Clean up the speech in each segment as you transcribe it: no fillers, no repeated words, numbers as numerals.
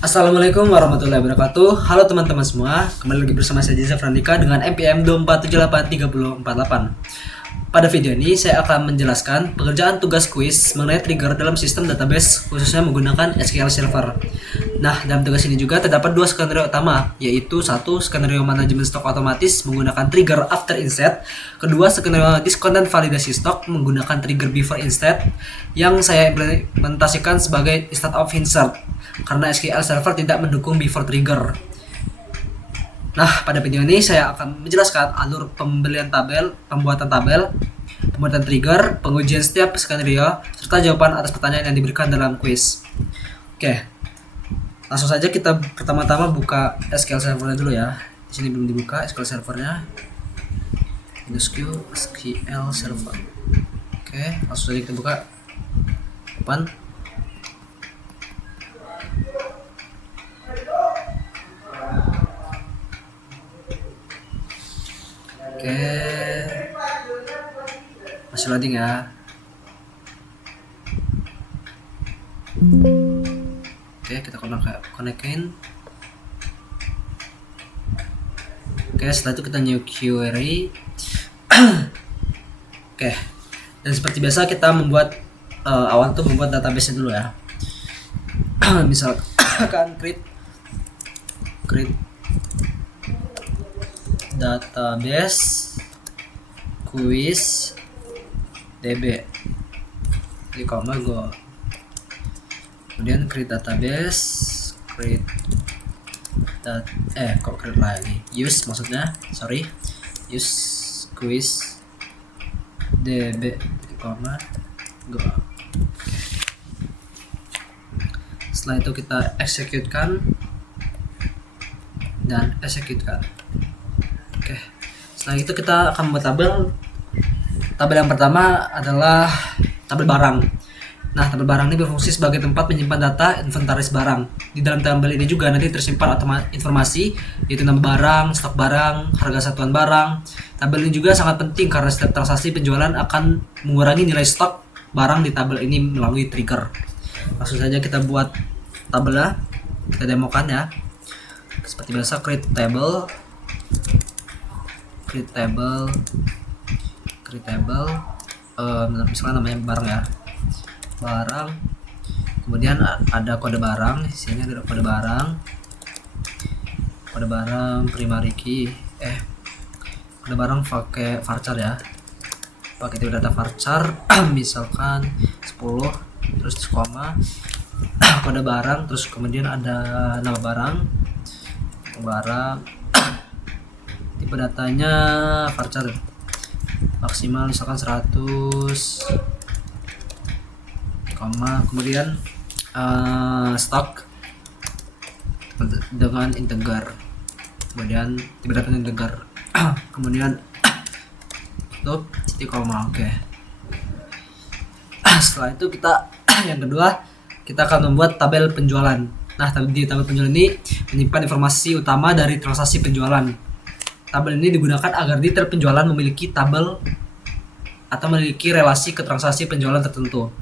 Assalamualaikum warahmatullahi wabarakatuh. Halo teman-teman semua, kembali lagi bersama saya Jeza Frandika dengan NPM 2478348. Pada video ini saya akan menjelaskan pengerjaan tugas kuis mengenai trigger dalam sistem database khususnya menggunakan SQL Server. Nah, dalam tugas ini juga terdapat dua skenario utama, yaitu satu skenario manajemen stok otomatis menggunakan trigger after insert, kedua skenario discontent validasi stok menggunakan trigger before insert yang saya implementasikan sebagai instead of insert karena SQL Server tidak mendukung before trigger. Nah, pada video ini saya akan menjelaskan alur pembelian tabel, pembuatan trigger, pengujian setiap skenario, serta jawaban atas pertanyaan yang diberikan dalam kuis. Oke, langsung saja kita pertama-tama buka SQL Server dulu ya. Di sini belum dibuka SQL Servernya. Windows Q SQL Server. Oke, langsung saja kita buka. Open. Oke, masih loading ya. Oke, kita konekin. Oke, setelah itu kita new query. Oke, dan seperti biasa kita membuat awal tuh membuat database dulu ya. Misalkan create database quiz db di koma go, kemudian create database create use quiz db di koma go. Setelah itu kita executekan dan executekan. Oke, setelah itu kita akan membuat tabel yang pertama adalah tabel barang. Nah, tabel barang ini berfungsi sebagai tempat menyimpan data inventaris barang. Di dalam tabel ini juga nanti tersimpan informasi yaitu nama barang, stok barang, harga satuan barang. Tabel ini juga sangat penting karena setiap transaksi penjualan akan mengurangi nilai stok barang di tabel ini melalui trigger. Langsung saja kita buat tabelnya, kita demokan ya. Seperti biasa, create table, misalnya namanya barang ya, kemudian ada kode barang. Di sini ada kode barang primary key, kode barang pakai varchar ya, pakai tipe data varchar. Misalkan 10 terus koma kode barang, terus kemudian ada nama barang, tipe datanya varchar maksimal misalkan 100, kemudian stok dengan integer, kemudian tipe datanya integer. Kemudian tutup titik koma. Oke. Setelah itu kita yang kedua kita akan membuat tabel penjualan. Nah, di tabel penjualan ini menyimpan informasi utama dari transaksi penjualan. Tabel ini digunakan agar detail penjualan memiliki tabel atau memiliki relasi ke transaksi penjualan tertentu.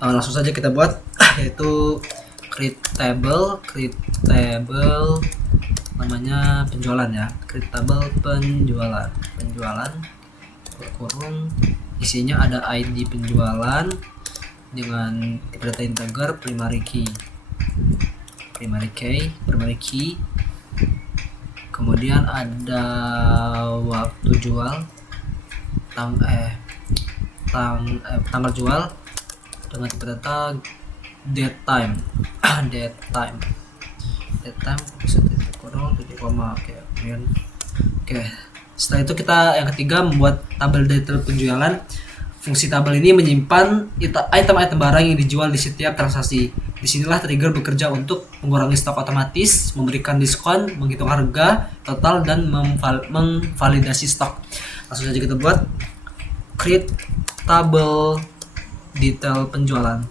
Langsung saja kita buat, yaitu create table namanya penjualan ya, create table penjualan kurung, isinya ada ID penjualan dengan data integer primary key, kemudian ada waktu jual, tanggal jual dengan tipe data date time koma. Oke, setelah itu kita yang ketiga membuat tabel detail penjualan. Fungsi tabel ini menyimpan item-item barang yang dijual di setiap transaksi. Disinilah trigger bekerja untuk mengurangi stok otomatis, memberikan diskon, menghitung harga total, dan memvalidasi stok. Langsung saja kita buat create tabel detail penjualan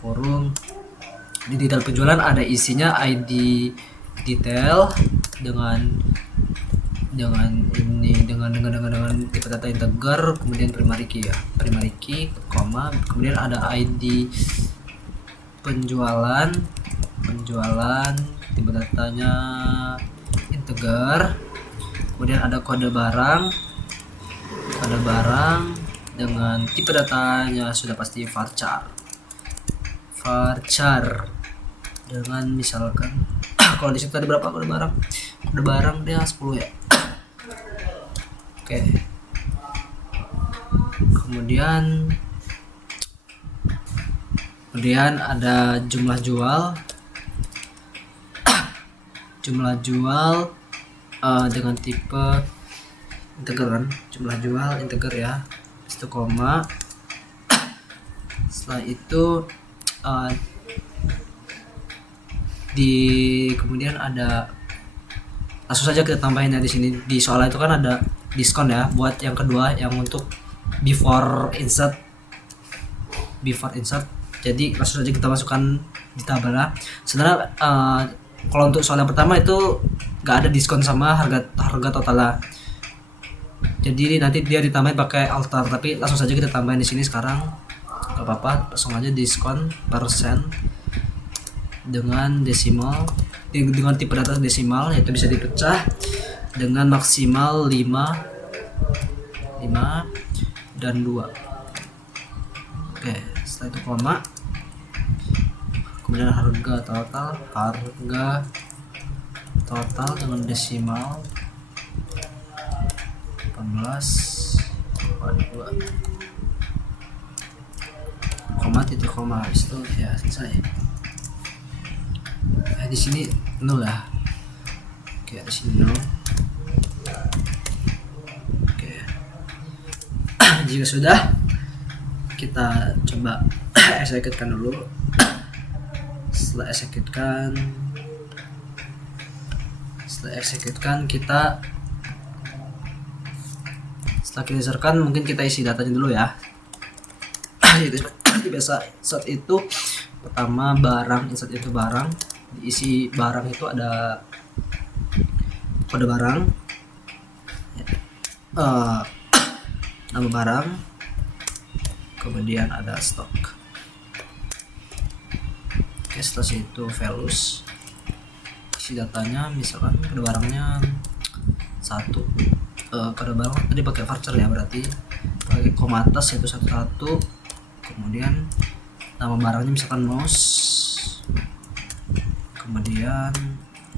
kurung. Di detail penjualan ada isinya ID detail dengan tipe data integer, kemudian primary key, kemudian ada ID penjualan tipe datanya integer, kemudian ada kode barang dengan tipe datanya sudah pasti varchar dengan misalkan kalau di situ ada berapa kode barang dia 10 ya. Oke. Kemudian ada jumlah jual dengan tipe integer kan, jumlah jual integer ya, itu koma. Setelah itu kemudian ada, langsung saja kita tambahin ya di sini. Di soal itu kan ada diskon ya buat yang kedua, yang untuk before insert. Jadi langsung saja kita masukkan di tabel. Sebenarnya kalau untuk soal yang pertama itu nggak ada diskon sama harga total. Jadi nanti dia ditambahin pakai alter, tapi langsung saja kita tambahin di sini sekarang. Gak apa-apa, langsung aja diskon persen dengan desimal, dengan tipe data desimal, yaitu bisa dipecah dengan maksimal 5 dan 2. Oke, setelah itu koma, kemudian harga total dengan desimal 18,2 titik koma, habis itu ya selesai. Di sini 0 ya. Oke, di sini 0. Oke. Jika sudah, kita coba execute-kan dulu. Setelah execute-kan kita userkan, mungkin kita isi datanya dulu ya. Itu biasa insert itu pertama insert itu barang, diisi barang itu ada kode barang, nama barang, kemudian ada stok. Oke, setelah itu values, isi datanya, misalkan kode barangnya 1. Kode barang tadi pakai varchar ya, berarti pakai koma atas yaitu 11, kemudian nama barangnya misalkan mouse, kemudian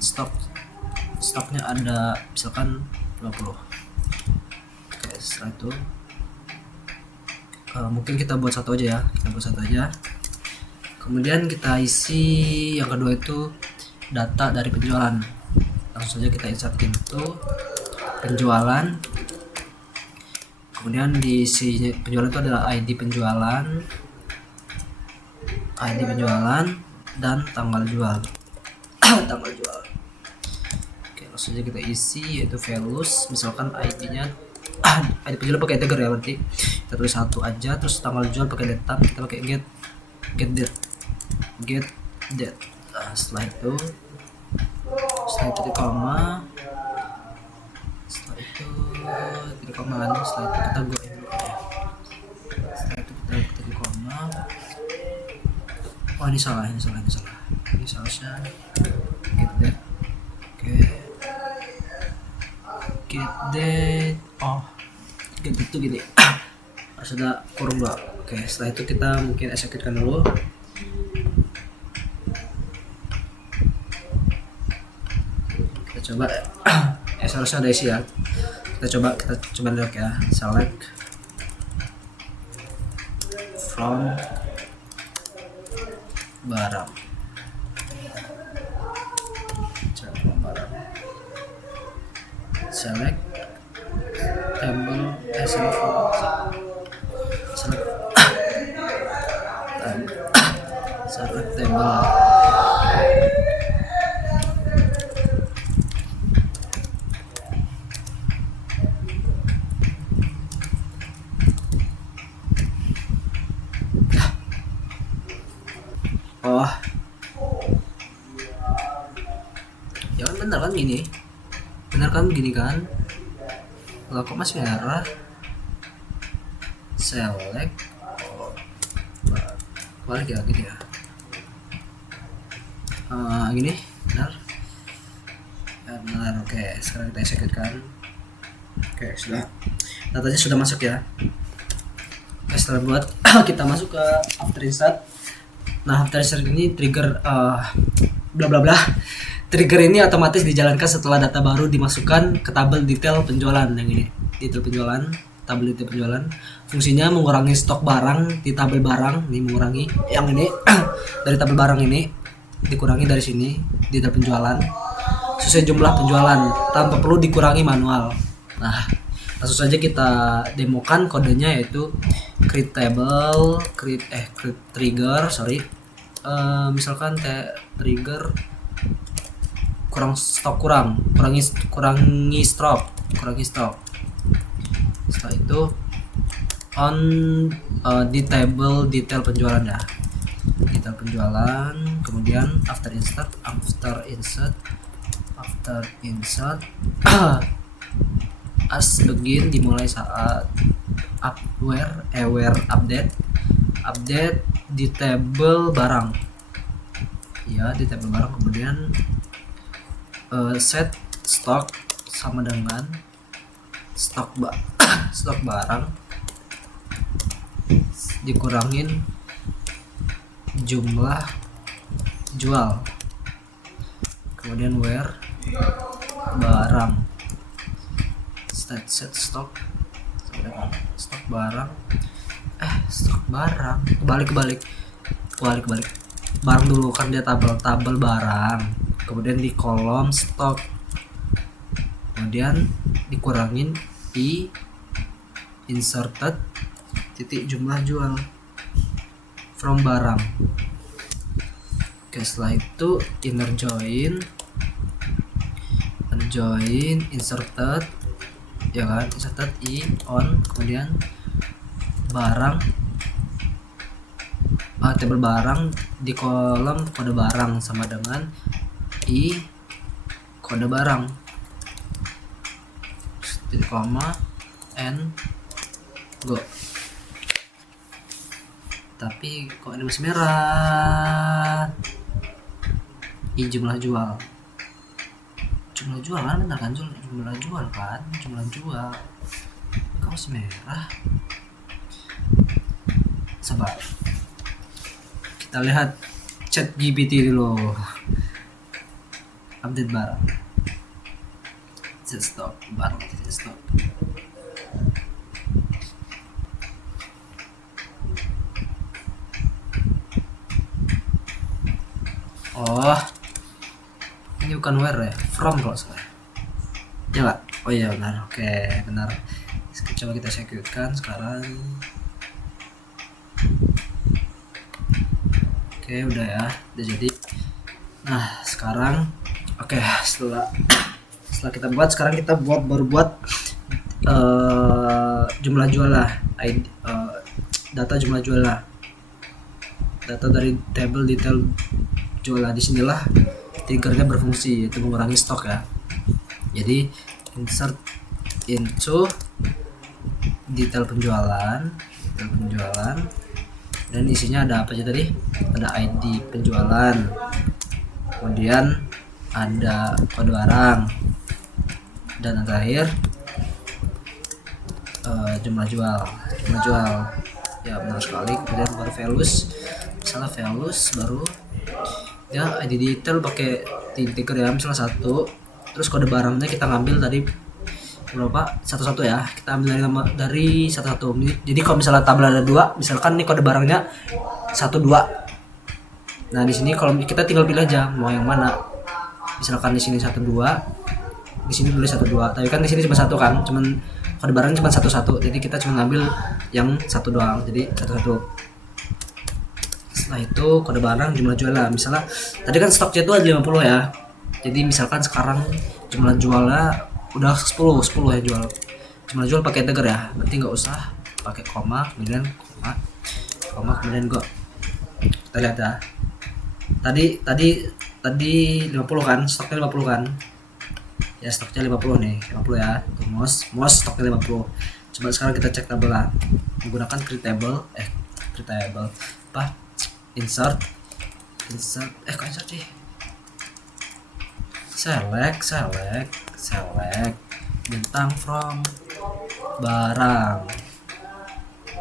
stoknya ada misalkan 20. Oke, setelah itu mungkin kita buat satu aja ya, kemudian kita isi yang kedua itu data dari penjualan. Langsung saja kita insert itu penjualan, kemudian di isi penjualan itu ada ID penjualan dan tanggal jual. Oke, langsung saja kita isi yaitu values, misalkan ID penjualan pakai integer ya, berarti kita tulis 1 aja, terus tanggal jual pakai datetime, kita pakai get date. Setelah itu koma, setelah itu kita go in dulu ya. Setelah itu kita ketik koma. Oh, ini salah. Ini seharusnya get date. Oke. Get date. Oh, get date itu gini. Harus ada kurung 2. Oke, setelah itu kita mungkin execute-kan dulu. Kita coba seharusnya ada isi ya. Kita coba lihat ya. Select from barang. Select table select table. Oh, jangan bener kan gini kan? Loh, kok masih merah? Select balik ya gini ya. Gini benar ya, benar. Oke, sekarang kita execute kan. Oke, sudah, datanya sudah masuk ya. Oke, setelah buat kita masuk ke after insert. Nah, after insert ini trigger bla bla bla. Trigger ini otomatis dijalankan setelah data baru dimasukkan ke tabel detail penjualan. Yang ini detail penjualan, tabel detail penjualan. Fungsinya mengurangi stok barang di tabel barang. Ini mengurangi yang ini dari tabel barang ini dikurangi dari sini detail penjualan sesuai jumlah penjualan tanpa perlu dikurangi manual. Nah, langsung saja kita demokan kodenya, yaitu create table, create trigger, misalkan trigger kurangi stok. Setelah itu on di table detail penjualan ya, detail penjualan. Kemudian after insert as begin dimulai saat update di table barang ya, di table barang. Kemudian set stock sama dengan stok barang dikurangin jumlah jual. Kemudian where barang set stock barang balik barang dulu kan, dia tabel barang, kemudian di kolom stok, kemudian dikurangin di inserted titik jumlah jual from barang. Oke, setelah itu inner join inserted ya kan, inserted i on, kemudian barang table barang di kolom kode barang sama dengan i kode barang titik koma and go. Tapi kok ini masih merah? I jumlah jual kan, benar kan, jumlah jual kok masih merah? Sabar, kita lihat chat GPT dulu. Update barang, set stop barang, set stop. Oh, ini bukan where ya, from kalau salah. Ya nggak? Oh iya benar. Oke, benar. Coba kita execute kan sekarang. Oke, udah ya, udah jadi. Nah, sekarang setelah kita buat, sekarang kita baru buat jumlah jual lah, data jumlah jual lah, data dari table detail jual lah. Disinilah triggernya berfungsi, yaitu mengurangi stok ya. Jadi insert into detail penjualan, dan isinya ada apa aja tadi? Ada ID penjualan, kemudian ada kode barang, dan terakhir jumlah jual ya, benar sekali. Kemudian baru values, misalnya values baru ya ID detail pakai trigger ya, misalnya 1, terus kode barangnya kita ngambil tadi berapa, satu ya, kita ambil dari satu. Jadi kalau misalnya tabel ada 2, misalkan nih kode barangnya 1, 2. Nah, di sini kalau kita tinggal pilih aja mau yang mana. Misalkan di sini 1, 2, di sini tulis 1, 2, tapi kan di sini cuma 1 kan, cuman kode barangnya cuma 1, jadi kita cuma ngambil yang 1 doang, jadi 1. Setelah itu kode barang jumlah jual lah. Misalnya tadi kan stoknya itu ada 50 ya, jadi misalkan sekarang jumlah jualnya udah 10 ya jual. Jumlah jual pakai integer ya, berarti nggak usah pakai koma, kemudian kemudian go. Kita lihat ya, tadi 50 kan, stoknya 50 kan ya, stoknya 50 nih, 50 ya, untuk mouse stoknya 50. Coba sekarang kita cek tabel lah menggunakan create table insert kok insert sih, select bintang from barang.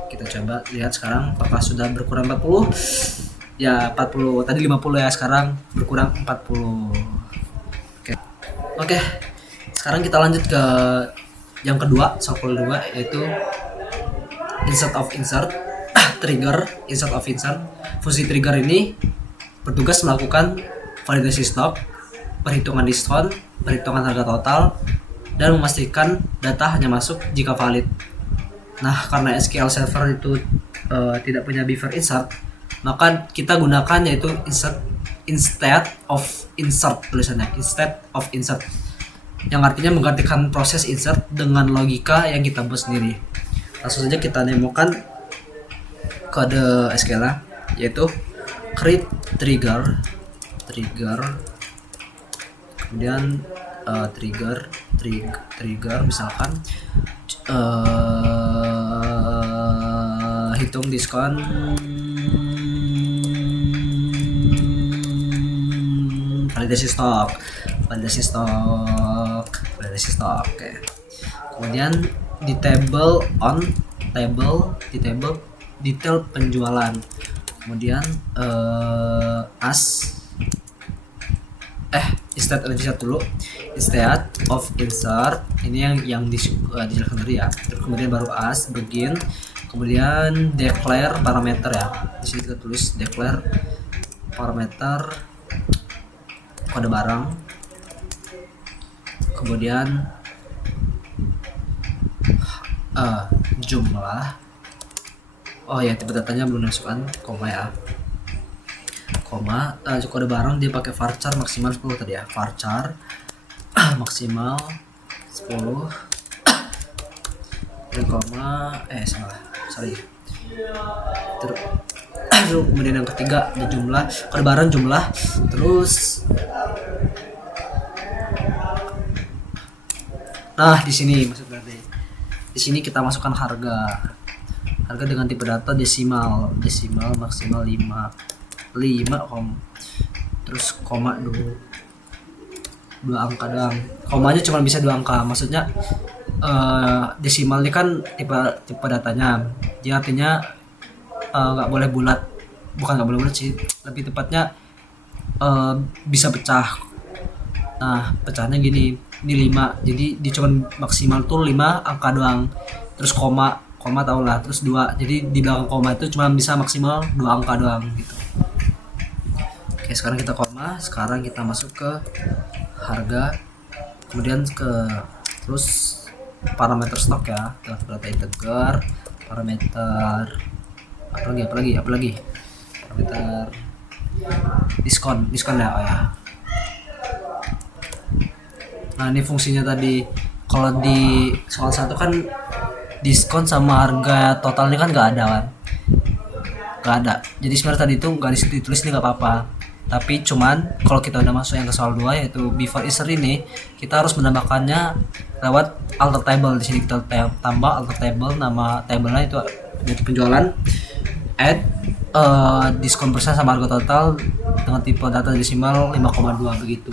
Kita coba lihat sekarang apakah sudah berkurang 40. Ya 40, tadi 50 ya, sekarang berkurang 40. Oke. Sekarang kita lanjut ke yang kedua, soal 2, yaitu insert trigger. Fungsi trigger ini bertugas melakukan validasi stok, perhitungan diskon, perhitungan harga total, dan memastikan data hanya masuk jika valid. Nah, karena SQL Server itu tidak punya beaver insert, maka kita gunakan yaitu instead of insert, tulisannya instead of insert, yang artinya menggantikan proses insert dengan logika yang kita buat sendiri. Langsung saja kita nemukan kode SQL yaitu create trigger, kemudian trigger misalkan hitung diskon validasi stok. Oke. Kemudian di table detail penjualan. Kemudian instead of insert, ini yang dijelaskan tadi ya. Terus kemudian baru begin, kemudian declare parameter ya. Di sini kita tulis declare parameter kode barang, kemudian jumlah. Oh ya, tipe datanya belum masukkan koma ya. Kode barang dia pakai varchar maksimal 10 tadi ya. Varchar maksimal 10 terus kemudian yang ketiga ada jumlah, kode barang jumlah, terus di sini di sini kita masukkan harga dengan tipe data desimal maksimal 5 terus koma 2 angka doang. Komanya cuma bisa 2 angka, maksudnya desimal ini kan tipe datanya, dia artinya nggak boleh bulat, bukan nggak boleh bulat sih, lebih tepatnya bisa pecah. Nah, pecahnya gini, ini 5, jadi di cuman maksimal tuh 5 angka doang. Terus koma tau lah, terus 2, jadi di belakang koma itu cuma bisa maksimal 2 angka doang gitu. Oke, sekarang kita koma, sekarang kita masuk ke harga, kemudian terus parameter stok ya, data integer, parameter apalagi parameter diskon ya. Nah, ini fungsinya tadi. Kalau di soal 1 kan diskon sama harga totalnya kan nggak ada. Jadi sebenarnya tadi itu nggak ditulis, ini nggak apa-apa. Tapi cuman kalau kita udah masuk yang ke soal 2 yaitu before insert ini, kita harus menambahkannya lewat alter table. Di sini kita tambah alter table, nama tablenya itu dari penjualan, add diskon persen sama harga total dengan tipe data desimal 5,2 begitu.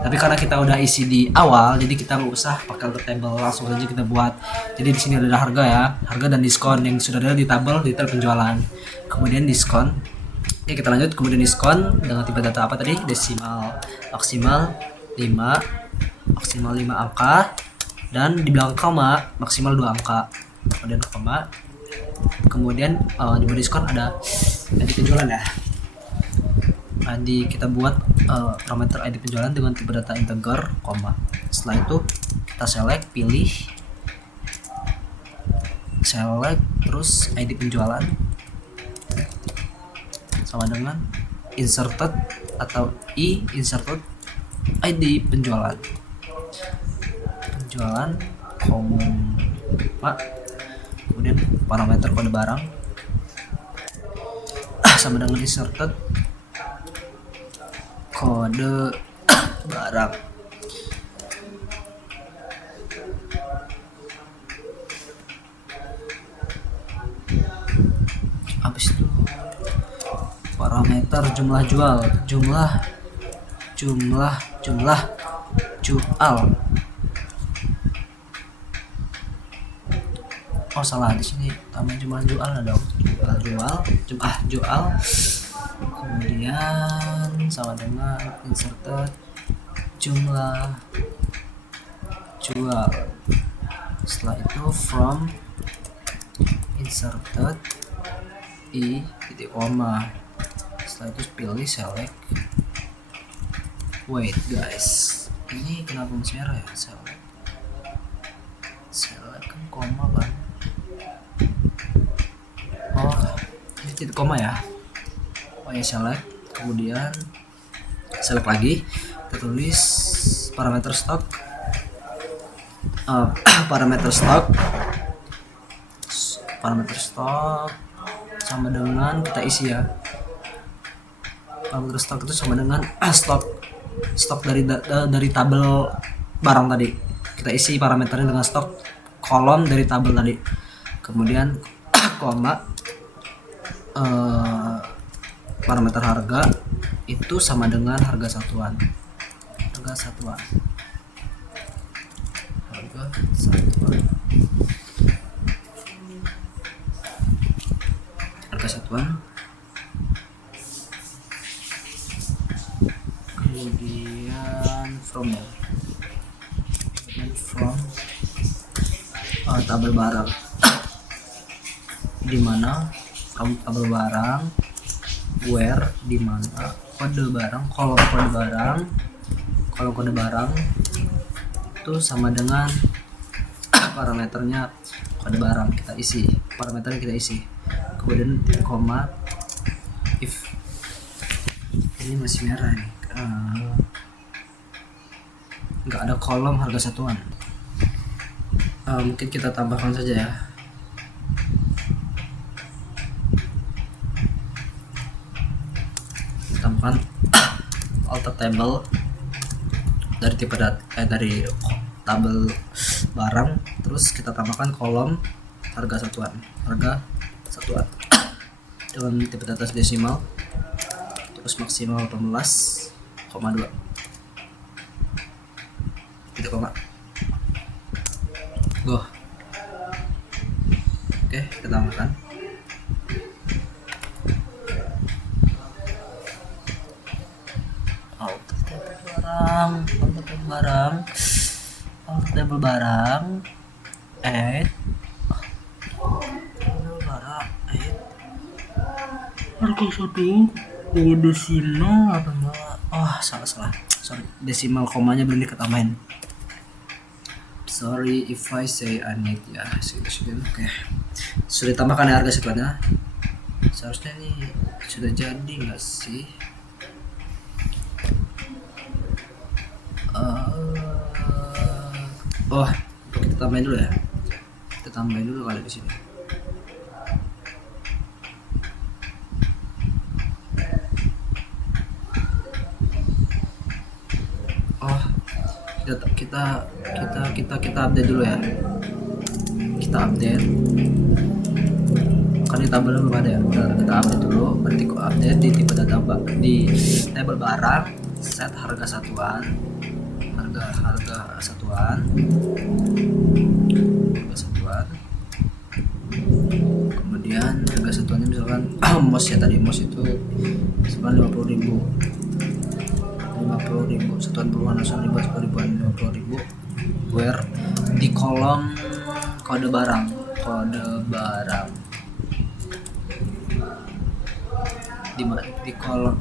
Tapi karena kita udah isi di awal, jadi kita nggak usah pakai alter table, langsung aja kita buat. Jadi di sini ada harga ya, harga dan diskon yang sudah ada di tabel detail penjualan. Kemudian diskon. Oke, kita lanjut. Kemudian diskon dengan tipe data apa tadi? Desimal maksimal 5 angka, dan di belakang koma maksimal 2 angka. Kemudian koma. Kemudian di diskon ada penjualan ya. Kita buat parameter ID penjualan dengan tipe data integer, koma. Setelah itu kita select terus ID penjualan sama dengan inserted atau inserted ID penjualan, koma, kemudian parameter kode barang sama dengan inserted kode barang. Habis itu parameter jumlah jual, jumlah jual. Oh salah, di sini tambah cuma jual dong. Jual. Kemudian sama dengan inserted jumlah jual. Setelah itu from inserted i titik koma. Setelah itu pilih select. Wait guys, ini kenapa masih merah ya? Select kan koma kan. Oh ini titik koma ya. Oh ya, select, kemudian select lagi, kita tulis parameter stock. Parameter stock sama dengan kita isi ya. Parameter stock itu sama dengan stok dari tabel barang tadi. Kita isi parameternya dengan stok kolom dari tabel tadi. Kemudian koma parameter harga itu sama dengan harga satuan. Kemudian from tabel barang, di mana tabel barang, where di mana kode barang, kolom kode barang itu sama dengan parameternya kode barang, kita isi parameternya, kemudian koma if. Ini masih merah nih, nggak ada kolom harga satuan. Mungkin kita tambahkan saja ya. Tambahkan alter table dari tipe dari tabel barang, terus kita tambahkan kolom harga satuan dengan tipe data desimal, terus maksimal 18,2 titik koma. Go. Oke, kita tambahkan. Table barang add harga satu desimal apa enggak? Oh salah, sorry, desimal komanya belum ditambahin. Sorry if I say I need ya. Oke, sudah ditambahkan ya harga satuannya. Seharusnya ini sudah jadi nggak sih? Oh, kita tambahin dulu ya. Kita tambahin dulu kali di sini. Oh, kita update dulu ya. Kita update. Kan di tabel belum ada ya. Kita update dulu. Berarti kok update di tipe data di tabel barang, set harga satuan. Harga satuan, kemudian harga satuannya misalkan mouse ya, tadi mouse itu misalkan 50.000, satuan perumahan nasional 50.000, where di kolom kode barang di kolom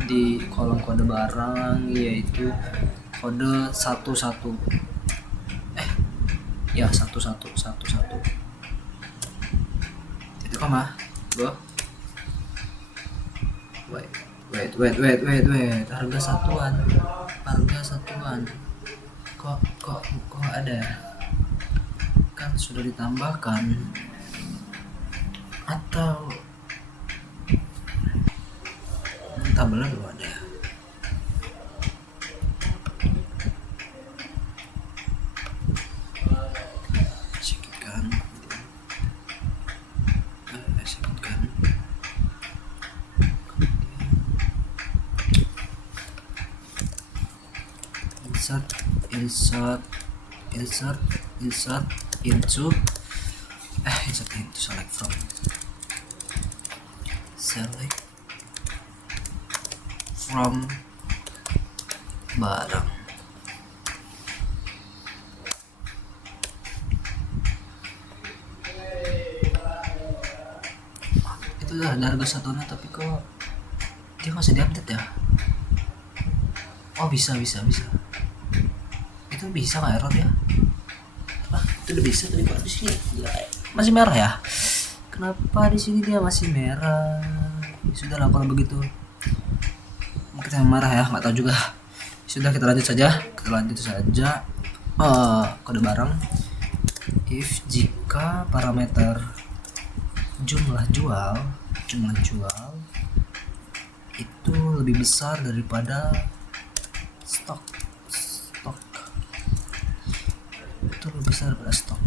kode barang yaitu kode 11 itu koma. Go. Wait, harga satuan kok ada, kan sudah ditambahkan atau tabelnya belum ada ya? insert into select from barang. Itu udah ada harga satunya, tapi kok dia masih diupdate ya? Oh bisa itu bisa nggak error ya? Itu udah bisa, tapi kok di sini masih merah ya? Kenapa di sini dia masih merah? Sudahlah kalau begitu, kita yang marah ya, nggak tahu juga. Sudah, kita lanjut saja. Kode barang if jika parameter jumlah jual itu lebih besar daripada stok itu lebih besar daripada stok.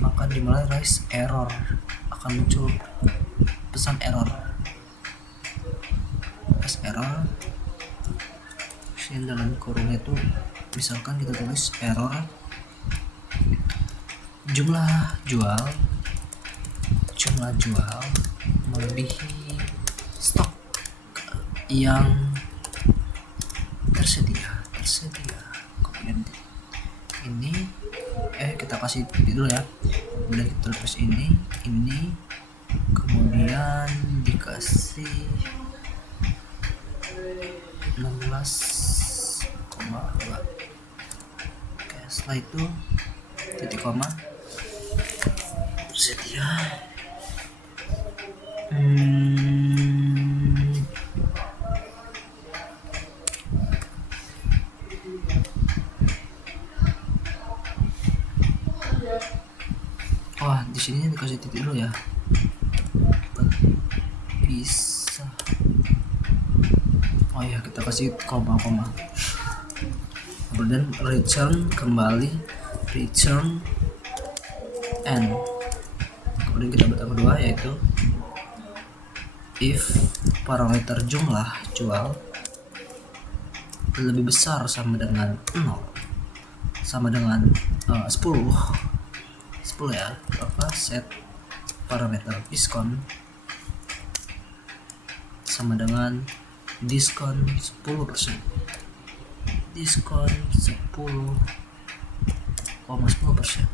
Maka dimulai raise error, akan muncul pesan error. Sini dalam kurungnya itu misalkan kita tulis error jumlah jual melebihi stok yang tersedia. Kemudian ini kita kasih titik dulu ya. Kemudian kita tulis ini kemudian dikasih 16,2. Oke, setelah itu titik koma tersedia. Wah, di sini dikasih titik dulu ya. Bisa. Oh ya, kita kasih koma. Kemudian return n. Kemudian kita buat yang kedua, yaitu if parameter jumlah jual lebih besar sama dengan 10 ya. Set parameter diskon sama dengan diskon 10%. Diskon 10,10%.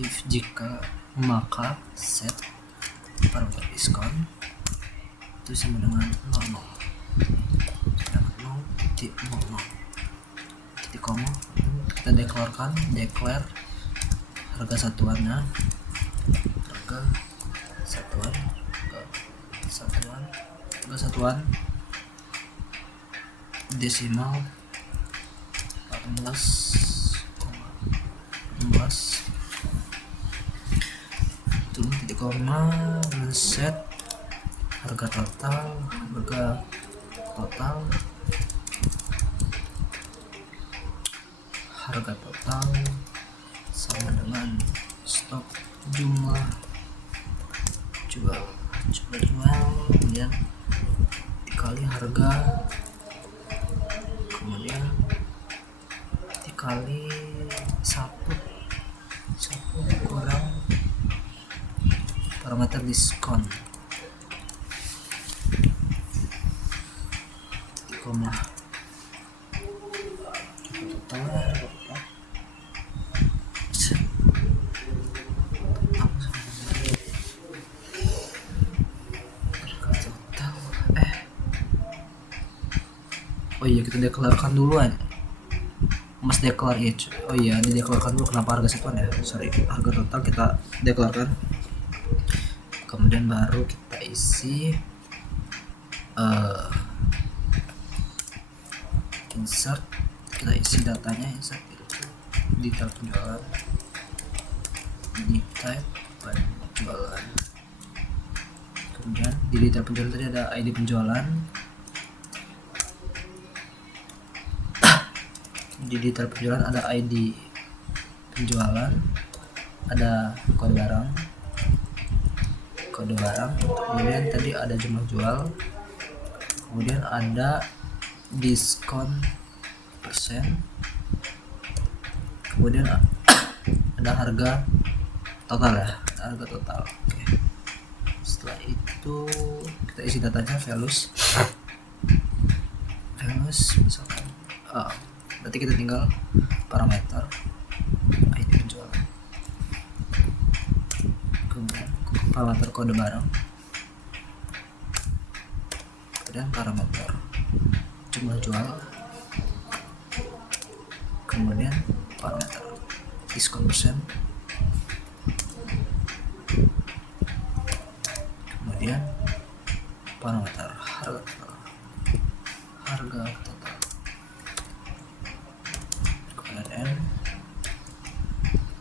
If jika, maka set parameter diskon itu sama dengan 00. Titik koma, kita declare harga satuannya, harga satuan desimal 14,16. Turun titik koma, set harga total sama dengan stok jumlah jual, kemudian dikali harga, kemudian dikali 1 kurang parameter diskon, koma total. Oh iya, kita deklarkan duluan. Mas declare ya. Oh iya, dideklarkan dulu kenapa harga satuan ya. Harga total kita deklarkan. Kemudian baru kita isi insert. Kita isi datanya, insert itu detail penjualan. Kemudian di detail penjualan tadi ada ID penjualan. Di detail penjualan ada ID penjualan, ada kode barang, kode barang, kemudian tadi ada jumlah jual, kemudian ada diskon persen, kemudian ada harga total ya, harga total. Oke. Setelah itu kita isi datanya values misalkan berarti kita tinggal parameter ID penjualan, kemudian parameter kode barang, kemudian parameter jumlah jual, kemudian parameter diskon persen, kemudian parameter harga total, kemudian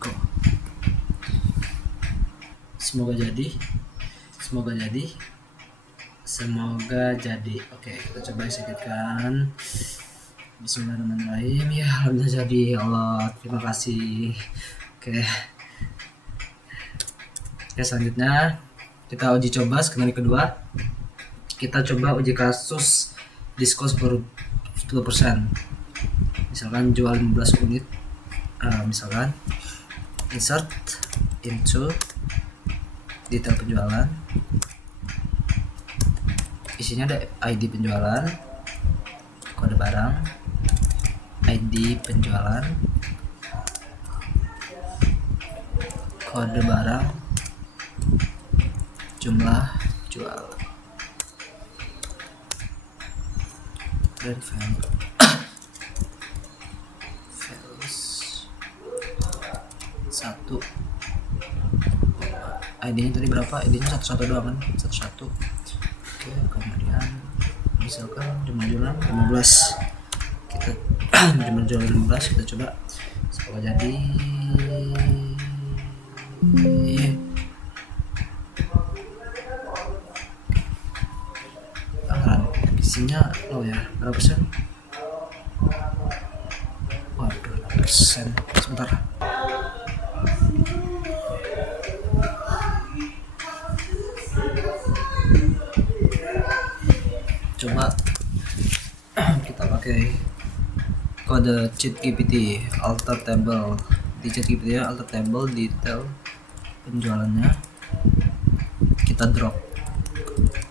go. Semoga jadi. Oke, kita coba eksekusikan. Bismillahirrahmanirrahim. Ya, alhamdulillah jadi. Ya Allah, terima kasih. Oke, selanjutnya kita uji coba skenario kedua. Kita coba uji kasus diskon baru 10%. Misalkan jual 15 unit. Misalkan insert into detail penjualan. Isinya ada ID penjualan, kode barang, ID penjualan, kode barang, jumlah jual, dan values 1. ID-nya tadi berapa? ID-nya 11 doang kan? 11. Oke, kemudian misalkan jumlah jualan 15. Kita jumlah jualan 15, kita coba semoga jadi. Isinya ya, berapa persen? Waduh, persen. Sebentar. Coba kita pakai kode ChatGPT alter table. Di ChatGPT ya, alter table detail penjualannya, kita drop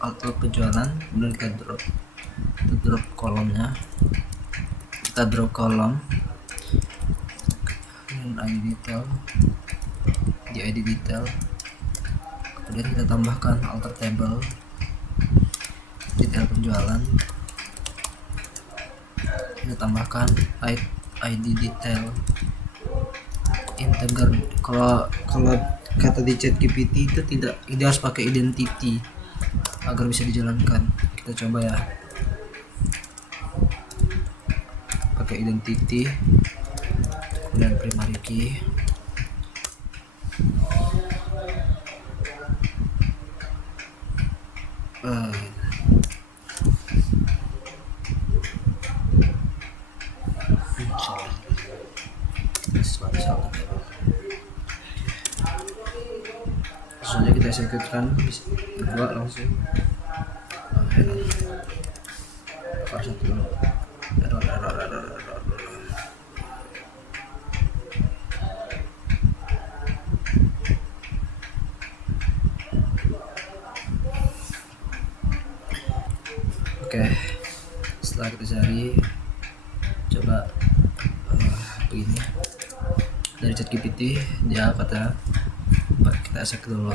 alter penjualan, kemudian kita drop kolomnya, kita drop kolom dan ID detail, di ID detail, kemudian kita tambahkan alter table detail penjualan, kita tambahkan ID detail integer. Kalau kata di ChatGPT itu tidak harus pakai identity agar bisa dijalankan. Kita coba ya, pakai identity, kemudian primary key, selanjutnya kita eksekusikan berdua langsung. Error 1 dulu. Error. Oke, setelah kita cari, coba begini dari ChatGPT, dia kata kita cek dulu.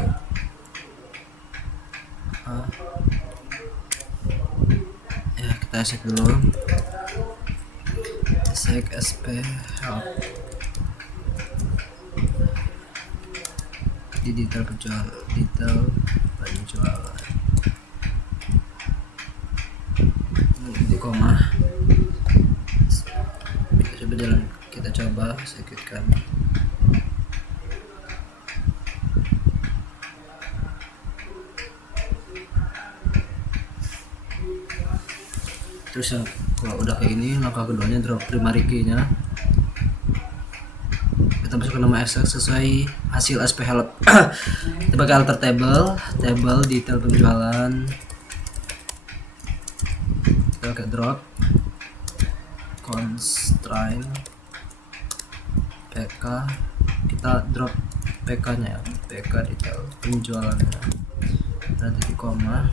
Ya, kita cek dulu. Cek SP help di detail penjualan, di koma. Kita coba execute-kan. Terus kalau udah kayak gini, langkah keduanya drop primary key nya, kita masuk masukkan nama Excel sesuai hasil SP help. Kita pakai alter table detail penjualan, kita pakai drop constraint PK, kita drop PK nya ya, PK detail penjualannya, kita titik koma,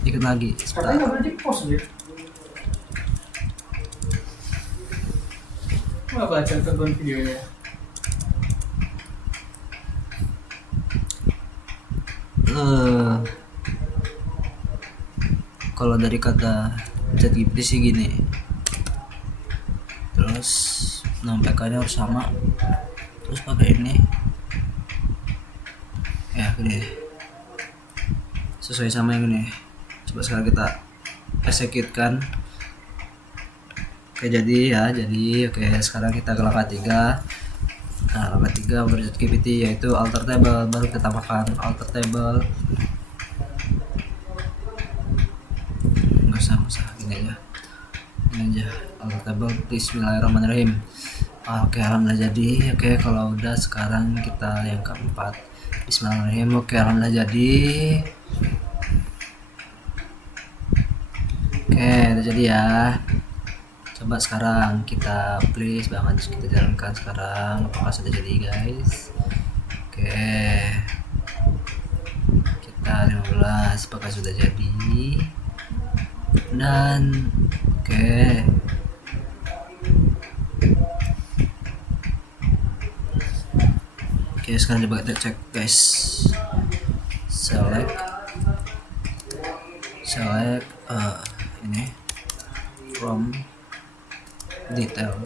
dikit lagi sebentar. Katanya udah di post ya. Mau baca tonton videonya. Kalau dari kata ChatGPT sih gini, terus nama PK nya harus sama, terus pakai ini ya gini, sesuai sama yang ini. Coba sekarang kita execute kan. Oke, jadi oke, sekarang kita ke langkah 3. Nah, langkah 3 menurut GPT yaitu alter table, baru kita tambahkan alter table. Nggak usah gini aja alter table. Bismillahirrahmanirrahim. Oke, alhamdulillah jadi. Oke, kalau udah sekarang kita yang keempat, Bismillahirrahmanirrahim. Oke, alhamdulillah jadi. Oke, udah jadi ya. Coba sekarang kita please banget kita jalankan sekarang, apakah sudah jadi guys. Oke, kita 15 apakah sudah jadi, dan oke sekarang coba kita cek guys. Select ini from detail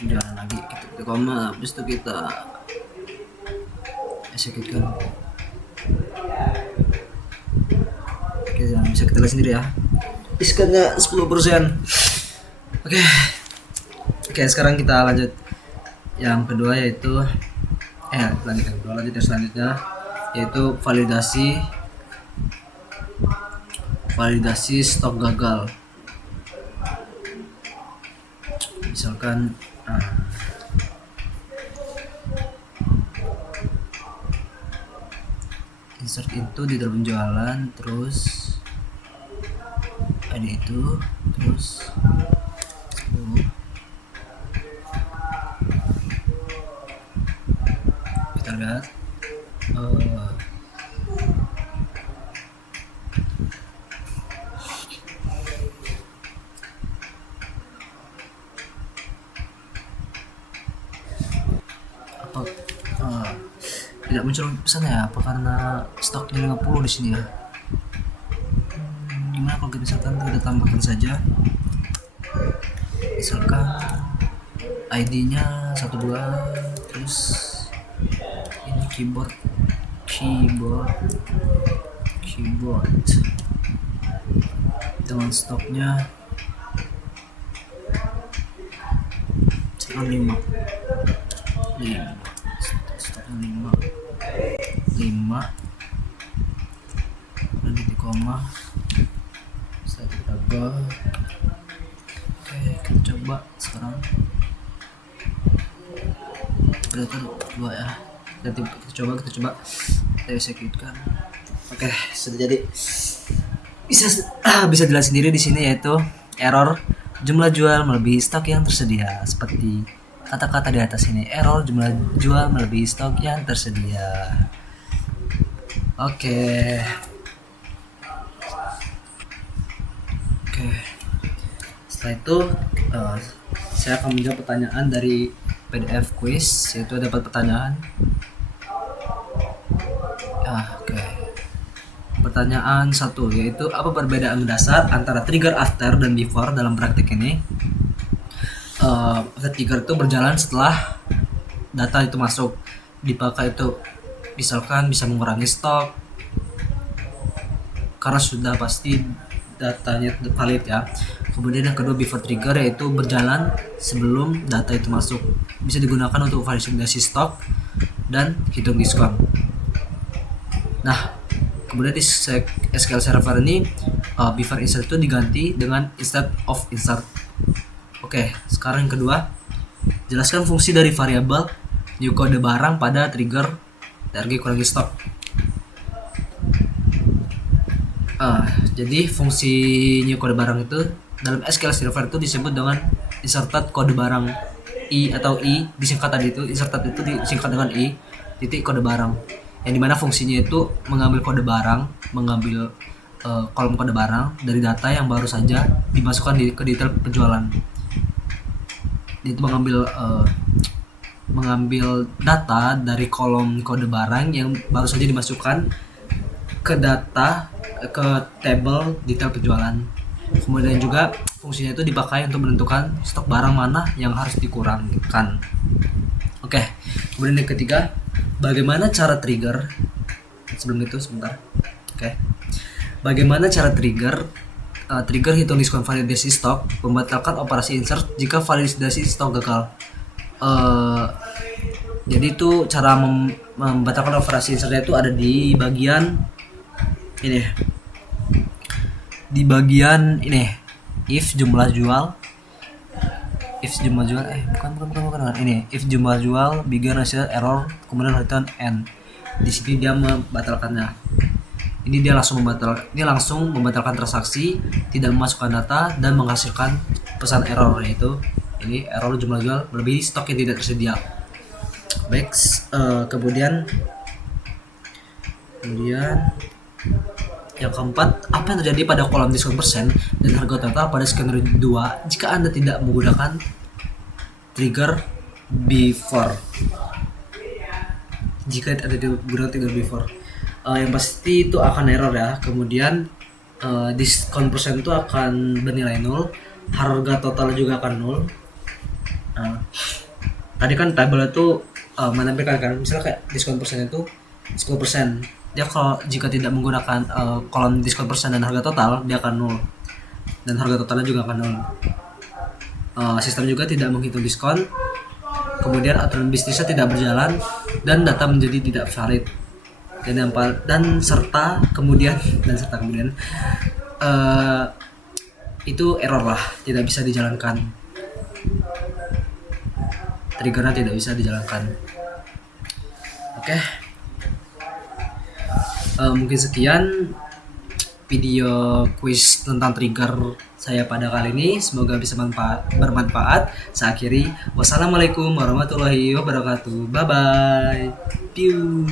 penjualan lagi, kita koma, habis itu kita execute kan. Oke, jangan bisa kita lihat sendiri ya, diskonnya 10%. Oke, sekarang kita lanjut yang kedua yaitu lanjut yang selanjutnya yaitu validasi stok gagal. Misalkan insert itu di dalam penjualan, terus ada itu, terus 10. Kita lihat tidak muncul pesan ya, apa karena stoknya 50 di sini ya. Gimana kalau misalkan kita tambahkan saja, misalkan ID-nya 12, terus ini keyboard dengan stoknya 5 dan titik koma, setelah kita tabel. Oke, kita coba sekarang berarti 2 ya, kita coba kita execute kan. Oke, sudah jadi. Bisa dilihat sendiri di sini yaitu error jumlah jual melebihi stok yang tersedia, seperti kata-kata di atas ini, error jumlah jual melebihi stok yang tersedia. Oke. Setelah itu saya akan menjawab pertanyaan dari PDF quiz, yaitu dapat pertanyaan. pertanyaan 1, yaitu apa perbedaan mendasar antara trigger after dan before dalam praktik ini? Trigger itu berjalan setelah data itu masuk, dipakai itu misalkan bisa mengurangi stok karena sudah pasti datanya valid ya. Kemudian yang kedua before trigger, yaitu berjalan sebelum data itu masuk, bisa digunakan untuk validasi stok dan hitung diskon. Nah, kemudian di SQL Server ini before insert itu diganti dengan instead of insert. Oke, sekarang yang kedua, jelaskan fungsi dari variabel new kode barang pada trigger DRG kurangi stok. Jadi fungsi new kode barang itu dalam SQL Server itu disebut dengan inserted kode barang i atau i disingkat tadi itu, inserted itu disingkat dengan i titik kode barang, yang dimana fungsinya itu mengambil kode barang, mengambil kolom kode barang dari data yang baru saja dimasukkan ke detail penjualan. Itu mengambil data dari kolom kode barang yang baru saja dimasukkan ke table detail penjualan. Kemudian juga fungsinya itu dipakai untuk menentukan stok barang mana yang harus dikurangkan. Oke, kemudian yang ketiga, bagaimana cara trigger? Sebelum itu sebentar. Oke. Bagaimana cara trigger hitung diskon validasi stok membatalkan operasi insert jika validasi stok gagal. Jadi itu cara membatalkan operasi insertnya itu ada di bagian ini. Di bagian ini, if jumlah jual ini, if jumlah jual bigger hasil error kemudian return n. Di sini dia membatalkannya. Ini langsung membatalkan transaksi, tidak memasukkan data dan menghasilkan pesan error, yaitu ini error jumlah jual melebihi stok yang tidak tersedia. Baik, kemudian yang keempat, apa yang terjadi pada kolom diskon persen dan harga total pada skenario 2 jika Anda tidak menggunakan trigger before? Jika ada digunakan trigger before, yang pasti itu akan error ya. Kemudian diskon persen itu akan bernilai 0, harga total juga akan 0. Tadi kan tabel itu menampilkan kan, misalnya kayak diskon persen itu 10%. Dia kalau jika tidak menggunakan kolom diskon persen dan harga total, dia akan 0. Dan harga totalnya juga akan 0. Sistem juga tidak menghitung diskon. Kemudian aturan bisnisnya tidak berjalan dan data menjadi tidak valid. Dan serta kemudian itu error lah, tidak bisa dijalankan. Triggernya tidak bisa dijalankan. Oke. Mungkin sekian video quiz tentang trigger saya pada kali ini. Semoga bisa bermanfaat. Saya akhiri. Wassalamualaikum warahmatullahi wabarakatuh. Bye bye. Pew.